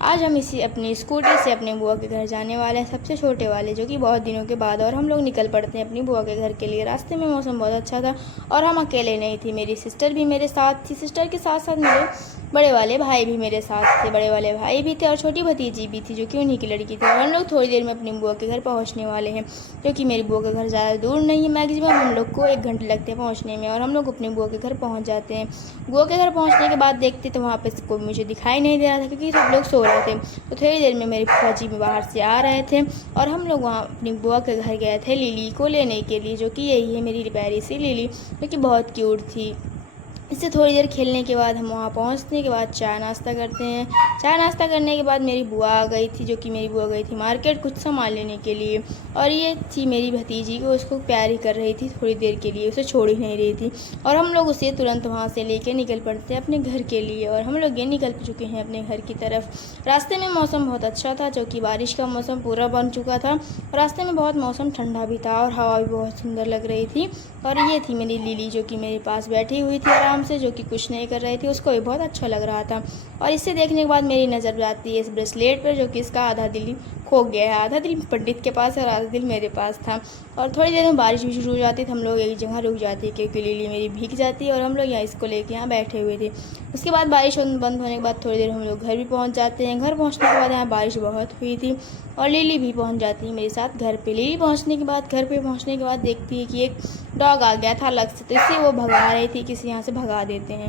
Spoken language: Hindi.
आज हम इसी अपनी स्कूटी से अपने बुआ के घर जाने वाले हैं, सबसे छोटे वाले, जो कि बहुत दिनों के बाद। और हम लोग निकल पड़ते हैं अपनी बुआ के घर के लिए। रास्ते में मौसम बहुत अच्छा था और हम अकेले नहीं थी, मेरी सिस्टर भी मेरे साथ थी। सिस्टर के साथ साथ मेरे बड़े वाले भाई भी मेरे साथ थे। बड़े वाले भाई भी थे और छोटी भतीजी भी थी, जो कि उन्हीं की लड़की थी। और हम लोग थोड़ी देर में अपनी बुआ के घर पहुँचने वाले हैं, जो कि मेरी बुआ का घर ज़्यादा दूर नहीं है। मैक्सिमम हम लोग को 1 घंटे लगते हैं पहुँचने में। और हम लोग अपनी बुआ के घर पहुँच जाते हैं। बुआ के घर पहुँचने के बाद देखते तो वहाँ पे कोई मुझे दिखाई नहीं दे रहा था, क्योंकि सब लोग सो रहे थे। तो थोड़ी देर में मेरे फूफा जी भी बाहर से आ रहे थे और हम लोग वहाँ अपनी बुआ के घर गए थे लिली को लेने के लिए, जो कि यही है मेरी प्यारी सी लिली, जो कि बहुत क्यूट थी। इससे थोड़ी देर खेलने के बाद हम वहाँ पहुँचने के बाद चाय नाश्ता करते हैं। चाय नाश्ता करने के बाद मेरी बुआ आ गई थी, जो कि मेरी बुआ गई थी मार्केट कुछ सामान लेने के लिए। और ये थी मेरी भतीजी को, उसको प्यार ही कर रही थी थोड़ी देर के लिए, उसे छोड़ ही नहीं रही थी। और हम लोग उसे तुरंत वहाँ से लेके निकल पड़ते हैं अपने घर के लिए। और हम लोग ये निकल चुके हैं अपने घर की तरफ। रास्ते में मौसम बहुत अच्छा था, जो कि बारिश का मौसम पूरा बन चुका था। रास्ते में बहुत मौसम ठंडा भी था और हवा भी बहुत सुंदर लग रही थी। और ये थी मेरी लिली, जो कि मेरे पास बैठी हुई थी आराम से, जो कि कुछ नहीं कर रही थी, उसको भी बहुत अच्छा लग रहा था। और इसे देखने के बाद मेरी नज़र जाती है इस ब्रेसलेट पर, जो कि इसका आधा दिल खो गया है। आधा दिल पंडित के पास है और आधा दिल मेरे पास था। और थोड़ी देर में बारिश भी शुरू हो जाती तो हम लोग एक जगह रुक जाते, क्योंकि लिली मेरी भीग जाती है। और हम लोग यहाँ इसको लेके यहाँ बैठे हुए थे। उसके बाद बारिश बंद होने के बाद थोड़ी देर हम लोग घर भी पहुँच जाते हैं। घर पहुँचने के बाद यहाँ बारिश बहुत हुई थी और लिली भी पहुँच जाती है मेरे साथ घर पे। लिली पहुँचने के बाद घर पे पहुँचने के बाद देखती है कि एक डॉग आ गया था अलग से, तो इससे वो भगा रही थी, किसी यहाँ से भगा देते हैं।